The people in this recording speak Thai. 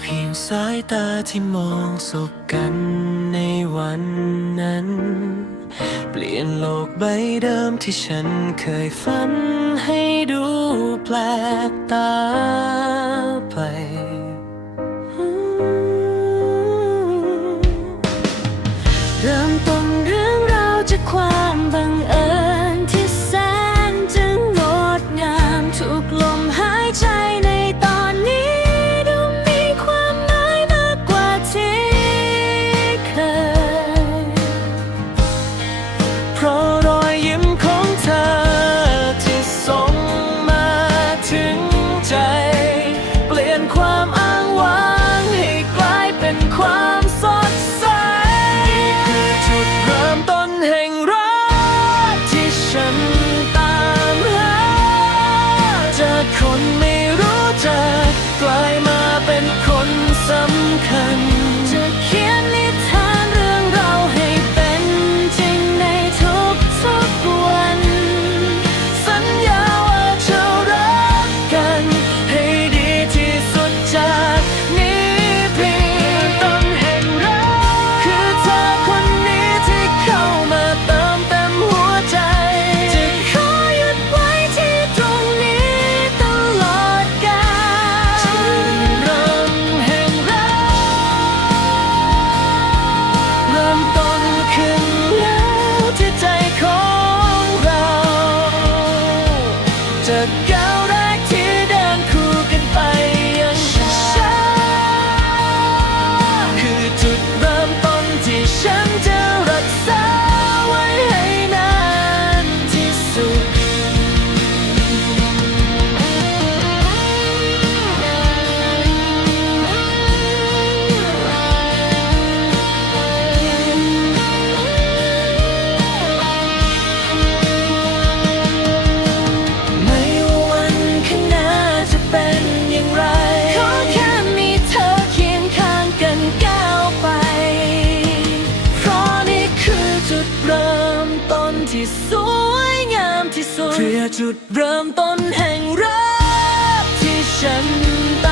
เพียงสายตาที่มองสบกันในวันนั้น เปลี่ยนโลกใบเดิมที่ฉันเคยฝันให้ดูแปลกตาไปเริ่มต้นเรื่องราวจากความบังเอิญที่แสนจะงดงามทุกลมหายใจ ที่สวยงามที่สุดเพื่อจุดเริ่มต้นแห่งรักที่ฉันตั้ง